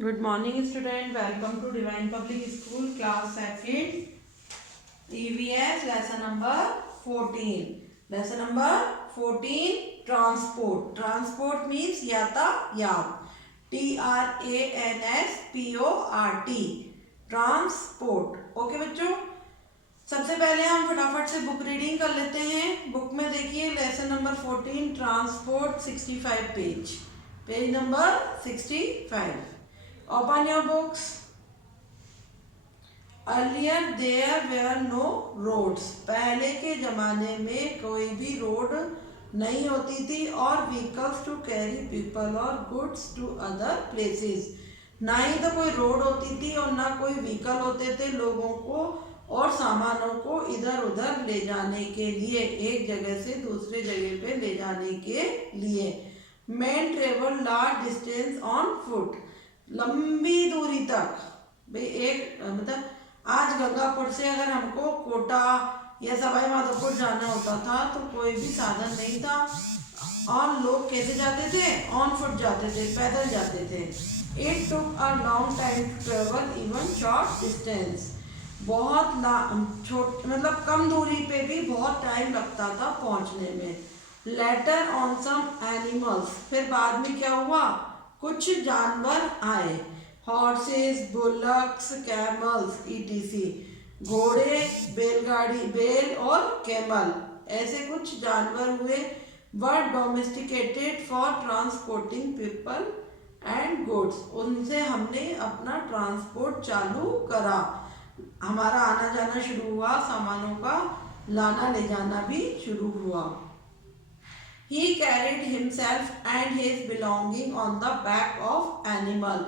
Good morning, student. Welcome to Divine Public School, class second, EVS, lesson number 14. Lesson number 14, transport. Transport means यातायात. TRANSPORT. Transport. Okay बच्चों, सबसे पहले हम फटाफट से बुक रीडिंग कर लेते हैं. बुक में देखिए lesson number 14, transport, 65 page number 65. Open your books. Earlier there were no roads. पहले के ज़माने में कोई भी रोड नहीं होती थी और vehicles to carry people or goods to other places. ना ही तो कोई रोड होती थी और ना कोई व्हीकल होते थे लोगों को और सामानों को इधर उधर ले जाने के लिए, एक जगह से दूसरे जगह पे ले जाने के लिए. Men travel large distance on foot. लंबी दूरी तक. भाई एक मतलब आज गंगापुर से अगर हमको कोटा या सवाई माधोपुर जाना होता था तो कोई भी साधन नहीं था और लोग कैसे जाते थे? ऑन फुट जाते थे, पैदल जाते थे. It took a long time to travel even short distance. बहुत मतलब कम दूरी पे भी बहुत टाइम लगता था पहुंचने में. Later on some animals. फिर बाद में क्या हुआ? कुछ जानवर आए. Horses, bullocks, camels etc. घोड़े, बैलगाड़ी, बैल और कैमल, ऐसे कुछ जानवर हुए. Were domesticated for transporting people and goods. उनसे हमने अपना ट्रांसपोर्ट चालू करा. हमारा आना जाना शुरू हुआ, सामानों का लाना ले जाना भी शुरू हुआ. He carried himself and his belonging on the back of animal.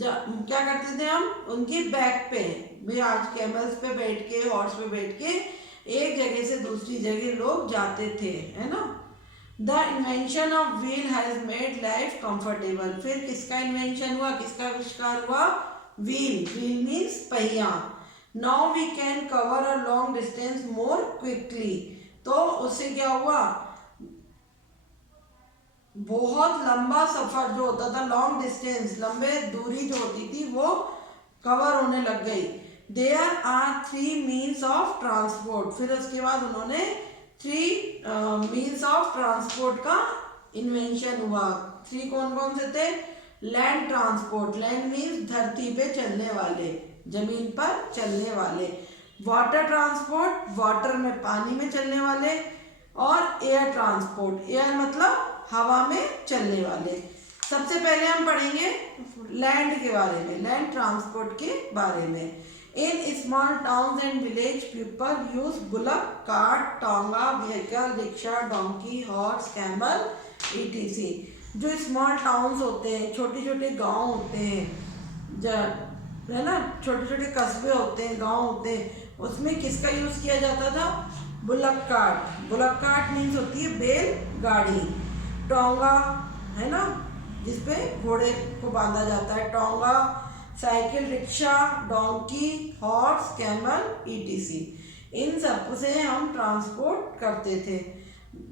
क्या करते थे हम? उनकी बैक पे भी. आज कैमल्स पे बैठ के, हॉर्स पे बैठ के एक जगह से दूसरी जगह लोग जाते थे, है ना. The invention of wheel has made life comfortable. फिर किसका इन्वेंशन हुआ, किसका आविष्कार हुआ? व्हील. व्हील मीन्स पहिया. Now we can cover a long distance more quickly. तो उससे क्या हुआ? बहुत लंबा सफर जो होता था, लॉन्ग डिस्टेंस, लंबे दूरी जो होती थी वो कवर होने लग गई. There are 3 means of transport. फिर उसके बाद उन्होंने 3 मीन्स ऑफ ट्रांसपोर्ट का इन्वेंशन हुआ. 3 कौन कौन से थे? Land transport. लैंड मीन्स धरती पे चलने वाले, जमीन पर चलने वाले. वाटर ट्रांसपोर्ट, वाटर में, पानी में चलने वाले. और एयर ट्रांसपोर्ट, एयर मतलब हवा में चलने वाले. सबसे पहले हम पढ़ेंगे लैंड के बारे में, लैंड ट्रांसपोर्ट के बारे में. इन small towns and village people use bullock cart, tonga, vehicle, rickshaw, donkey, horse, camel etc. जो स्मॉल टाउन्स होते हैं, छोटे छोटे गांव होते हैं, है ना, छोटे छोटे कस्बे होते हैं, गांव होते हैं, उसमें किसका यूज किया जाता था? Bullock cart. Bullock cart means होती है बैल गाड़ी. टोंगा, है ना, जिसपे घोड़े को बांधा जाता है, टोंगा. Cycle, rickshaw, donkey, horse, camel etc. इन सब से हम ट्रांसपोर्ट करते थे.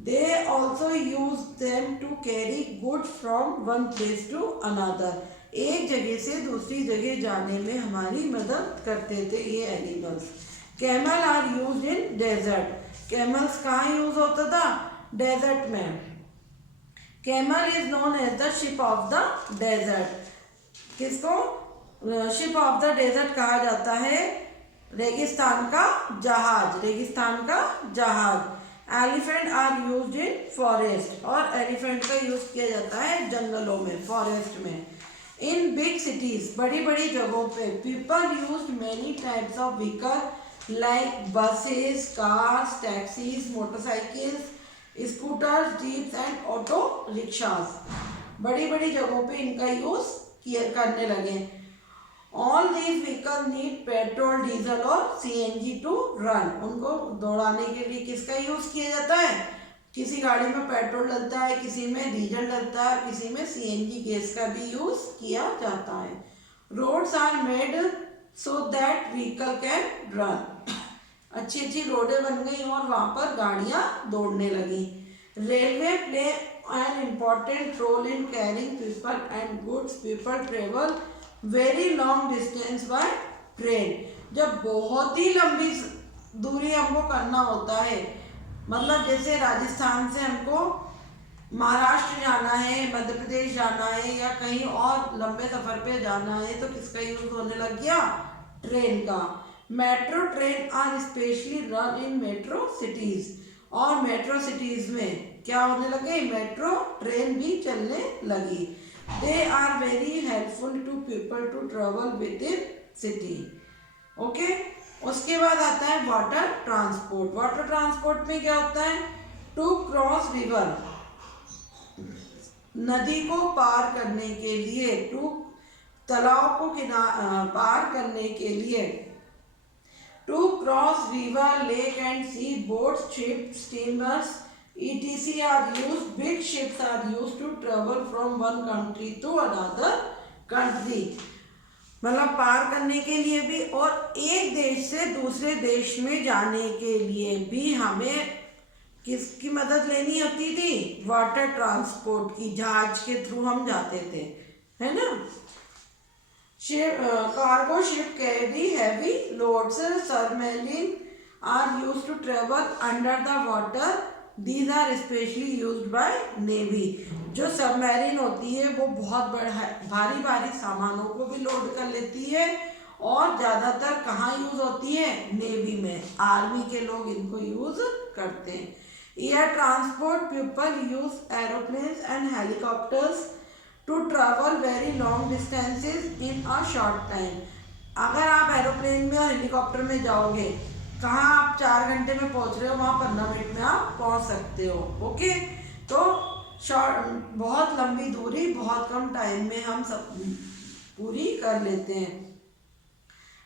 They also use them to carry goods from one place to another. एक जगह से दूसरी जगह जाने में हमारी मदद करते थे ये animals. Camel are use in desert. Camels कहाँ यूज होता था? डेजर्ट में. Camel is known as the ship of the desert. किसको शिप ऑफ द डेजर्ट कहा जाता है? रेगिस्तान का जहाज, रेगिस्तान का जहाज. Elephant are used in forest. और एलिफेंट का यूज किया जाता है जंगलों में, फॉरेस्ट में. इन बिग सिटीज, बड़ी बड़ी जगहों पे, people use many types of vehicle like buses, cars, taxis, motorcycles, scooters, jeeps and auto rickshaws. बड़ी बड़ी जगहों पे इनका यूज करने लगे. All these vehicle need petrol, diesel और सीएनजी टू रन. उनको दौड़ाने के लिए किसका यूज किया जाता है? किसी गाड़ी में पेट्रोल डलता है, किसी में डीजल डलता है, किसी में सीएनजी गैस का भी यूज किया जाता है. Roads are made so that vehicle can run. अच्छी अच्छी रोडें बन गई और वहाँ पर गाड़ियाँ दौड़ने लगी. Railway play an important role in carrying people and goods. People travel very long distance by train. जब बहुत ही लंबी दूरी हमको करना होता है, मतलब जैसे राजस्थान से हमको महाराष्ट्र जाना है, मध्य प्रदेश जाना है, या कहीं और लंबे सफर पे जाना है, तो किसका यूज होने लग गया? ट्रेन का। Metro train are specially run in metro cities. और मेट्रो सिटीज में क्या होने लगे? मेट्रो ट्रेन भी चलने लगी। They are very helpful to people to travel within city. Okay, उसके बाद आता है वाटर ट्रांसपोर्ट। वाटर ट्रांसपोर्ट में क्या होता है? टू क्रॉस रिवर, नदी को पार करने के लिए, टू तालाब को पार करने के लिए, to cross river, lake and sea, boats, ship, steamers etc are used. Big ships are used to travel from one country to another country. मतलब पार करने के लिए भी, और एक देश से दूसरे देश में जाने के लिए भी हमें किसकी मदद लेनी होती थी? वाटर ट्रांसपोर्ट की। जहाज के थ्रू हम जाते थे, है ना। Cargo ship carry heavy loads. Submarine are used to travel under the water. These are specially used by navy. जो सबमरीन होती है वो बहुत भारी भारी सामानों को भी लोड कर लेती है, और ज़्यादातर कहाँ यूज होती है? नेवी में। आर्मी के लोग इनको यूज करते हैं। Air transport, people use aeroplanes and helicopters to travel very long distances in a short time. अगर आप एरोप्लेन में और हेलीकॉप्टर में जाओगे, कहाँ आप 4 घंटे में पहुंच रहे हो, वहाँ 15 मिनट में आप पहुंच सकते हो। ओके, तो बहुत लंबी दूरी बहुत कम टाइम में हम सब पूरी कर लेते हैं।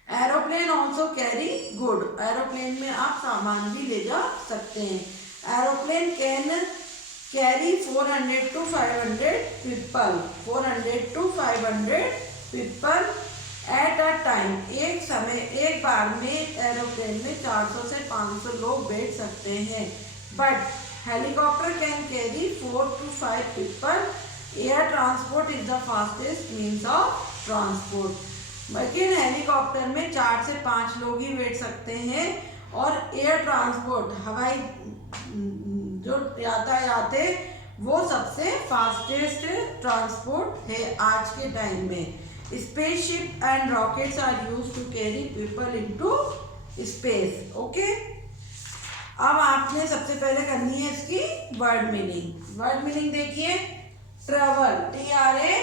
Aeroplane also carry good. Aeroplane में आप सामान भी ले जा सकते हैं। Aeroplane can carry 400 to 500 people। 400 to 500 people at a time. एक समय, एक बार में एरोप्लेन में 400 से 500 लोग बैठ सकते हैं। But helicopter can carry 4 to 5 people। Air transport is the fastest means of transport. लेकिन हेलीकॉप्टर में 4 से 5 लोग ही बैठ सकते हैं, और एयर ट्रांसपोर्ट, हवाई जो यातायात है, वो सबसे फास्टेस्ट ट्रांसपोर्ट है आज के टाइम में। Spaceship and rockets are used to carry people into space. Okay, अब आपने सबसे पहले करनी है इसकी वर्ड मीनिंग। वर्ड मीनिंग देखिए। Travel, TRAVEL,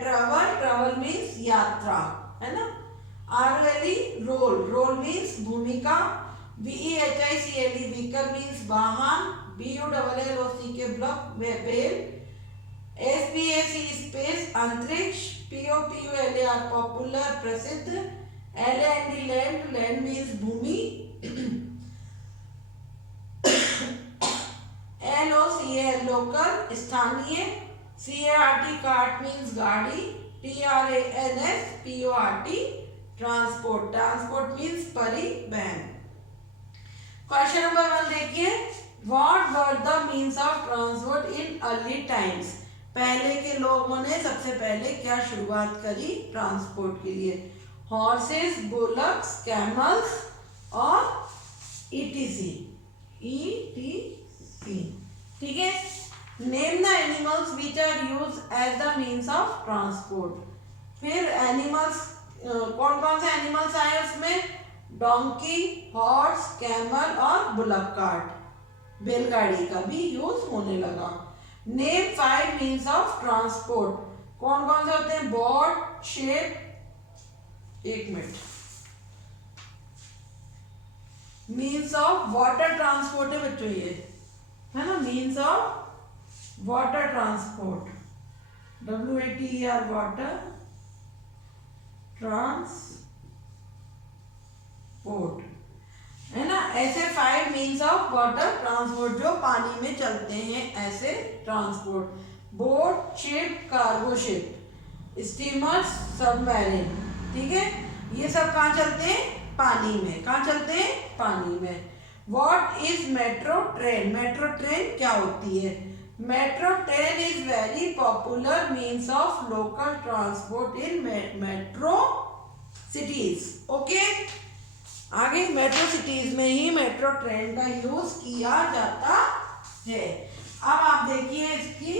travel, travel means यात्रा, है ना। ROLE, रोल, रोल मीन्स भूमिका। VEHICLE, व्हीकल मीन्स वाहन। BULLOCK, ब्लॉक, बेल। SPAC, स्पेस, अंतरिक्ष। POPULAR, पॉपुलर, प्रसिद्ध। LAND, लैंड, लैंड मीन्स भूमि। LOCAL, लोकल, स्थानीय। CART, कार्ट मीन्स गाड़ी। TRANSPORT, ट्रांसपोर्ट, ट्रांसपोर्ट मीन्स परिवहन। क्वेश्चन नंबर 1 देखिए। What were the means of transport in early times? पहले के लोगों ने सबसे पहले क्या शुरुआत करी ट्रांसपोर्ट के लिए? हॉर्सेस, बुलक्स, कैमल्स और ETC। ठीक है। Name the animals which are use as the means of transport. फिर एनिमल्स, कौन कौन से एनिमल्स आए उसमें? डोंकी, हॉर्स, कैमल और बुलक कार्ट। बैलगाड़ी का भी यूज होने लगा। Name 5 means of transport. कौन कौन से होते हैं? Boat, ship. 1 minute. Means of water transport है बच्चों, ये है ना। Means of water transport, WATER, water transport, है ना। ऐसे 5 मीन्स ऑफ वाटर ट्रांसपोर्ट जो पानी में चलते हैं, ऐसे transport. Boat, ship, cargo ship, steamers, submarine. ठीक है, ये सब कहाँ चलते हैं? पानी में। कहाँ चलते हैं? पानी में। What is metro train? Metro train क्या होती है? Metro train is very popular means of local transport in metro cities. Okay, आगे मेट्रो सिटीज में ही मेट्रो ट्रेन का यूज किया जाता है। अब आप देखिए इसकी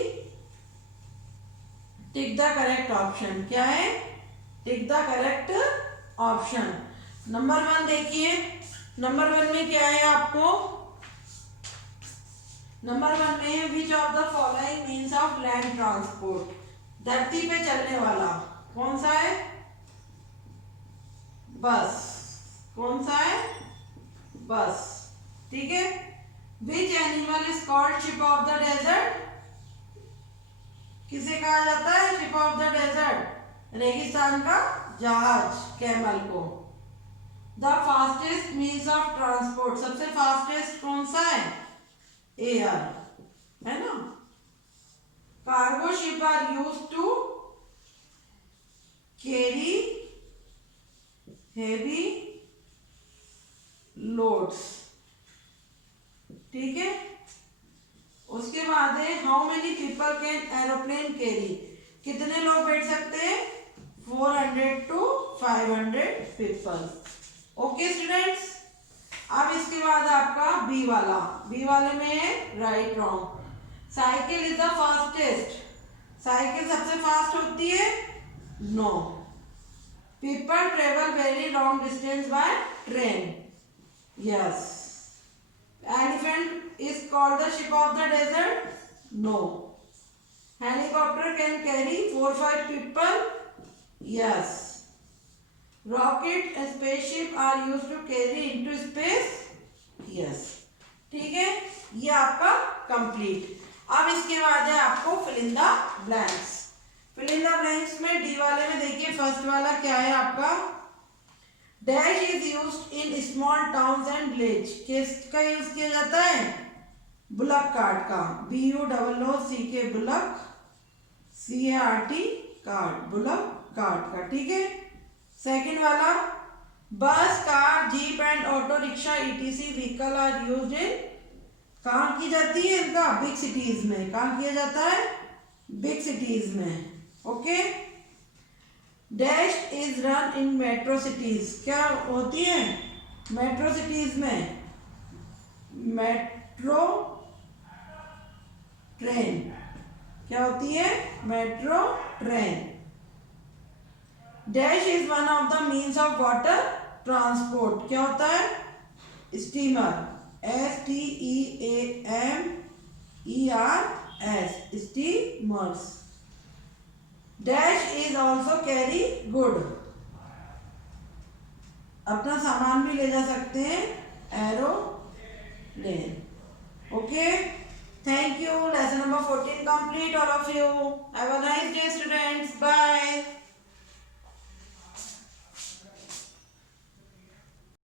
टिक द करेक्ट ऑप्शन क्या है। Tick the correct option. Number 1 देखिए, नंबर 1 में क्या है आपको, नंबर 1 में which of the following means of land transport, धरती पे चलने वाला कौन सा है, बस। कौन सा है, बस। ठीक है। Which animal is called ship of the desert, किसे कहा जाता है शिप ऑफ द डेजर्ट, रेगिस्तान का जहाज, कैमल को। The fastest means of transport, सबसे फास्टेस्ट कौन सा है, एयर, है ना। Cargo ship are use to carry heavy loads. ठीक है। उसके बाद है how many people can aeroplane carry, कितने लोग बैठ सकते हैं, 400 to 500 पीपल। ओके स्टूडेंट्स, अब इसके बाद आपका बी वाला, बी वाले में है right wrong. Cycle is the fastest, cycle सबसे फास्ट होती है, no. People travel very long distance by train, yes. Elephant is called the ship of the desert, no. Helicopter can carry 4-5 people, yes. Rocket and spaceship are used to carry into space, yes. ठीक है, ये आपका complete. अब इसके बाद है आपको fill in the blanks. Fill in the blanks में डी वाले में देखिए फर्स्ट वाला क्या है आपका, dash is used in small towns and village, किसका यूज किया जाता है, बुलक कार्ट का, BULLOCK bullock, CART cart, bullock cart का। ठीक है। सेकंड वाला, bus, car, jeep and auto rickshaw ETC vehicle are used in, कहाँ की जाती है इनका, बिग सिटीज में। कहाँ किया जाता है, बिग सिटीज में। Okay. Dash is run in metro cities, क्या होती है मेट्रो सिटीज में, मेट्रो ट्रेन, क्या होती है, metro train. Dash is one of the means of water transport, क्या होता है, steamer, STEAMERS, steamers. Dash is also carry good, अपना सामान भी ले जा सकते हैं, aeroplane. Okay, thank you. Lesson number 14 complete, all of you. Have a nice day students, bye.